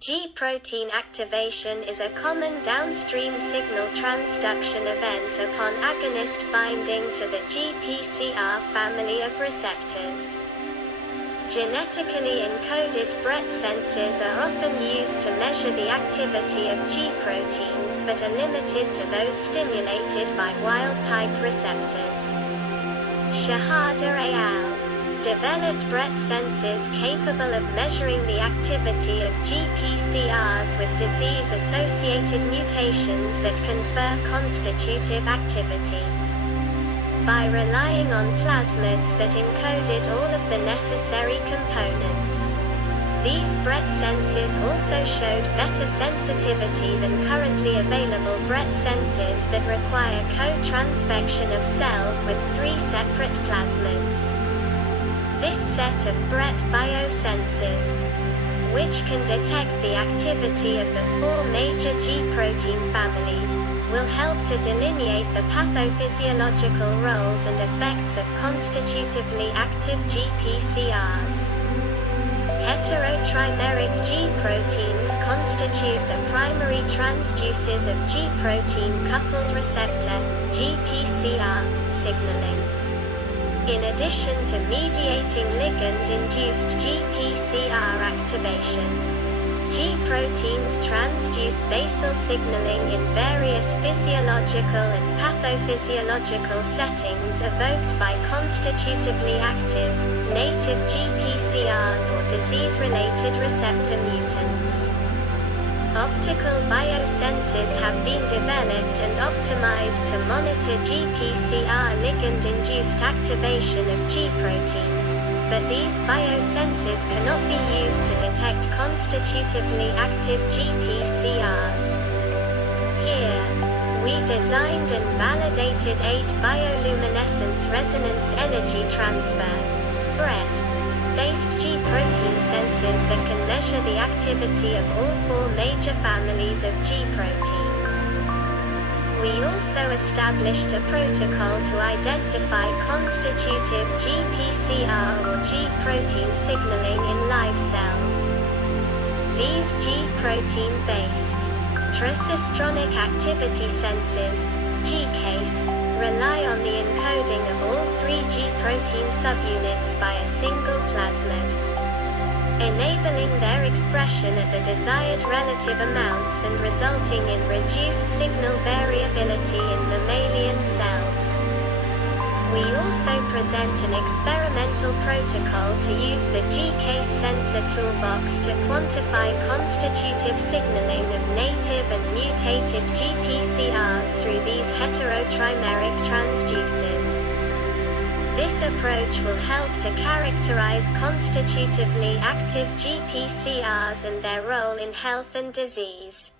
G protein activation is a common downstream signal transduction event upon agonist binding to the GPCR family of receptors. Genetically encoded BRET sensors are often used to measure the activity of G proteins but are limited to those stimulated by wild-type receptors. Shahada et al. Developed BRET sensors capable of measuring the activity of GPCRs with disease-associated mutations that confer constitutive activity. By relying on plasmids that encoded all of the necessary components. These BRET sensors also showed better sensitivity than currently available BRET sensors that require co-transfection of cells with 3 separate plasmids. This set of BRET biosensors, which can detect the activity of the 4 major G protein families, will help to delineate the pathophysiological roles and effects of constitutively active GPCRs. Heterotrimeric G proteins constitute the primary transducers of G protein-coupled receptor, GPCR, signaling. In addition to mediating ligand-induced GPCR activation, G proteins transduce basal signaling in various physiological and pathophysiological settings evoked by constitutively active, native GPCRs or disease-related receptor mutants. Optical biosensors have been developed and optimized to monitor GPCR ligand-induced activation of G proteins, but these biosensors cannot be used to detect constitutively active GPCRs. Here, we designed and validated 8 bioluminescence resonance energy transfer BRET-based G protein sensors that can measure the activity of all 4 major families of G proteins. We also established a protocol to identify constitutive GPCR or G protein signaling in live cells. These G protein-based tricistronic activity sensors, GCase, rely on the encoding of all 3 G protein subunits by a single plasmid, enabling their expression at the desired relative amounts and resulting in reduced signal variability in mammalian cells. We also present an experimental protocol to use the GCase sensor toolbox to quantify constitutive signaling of native and mutated GPCRs through these heterotrimeric transducers. This approach will help to characterize constitutively active GPCRs and their role in health and disease.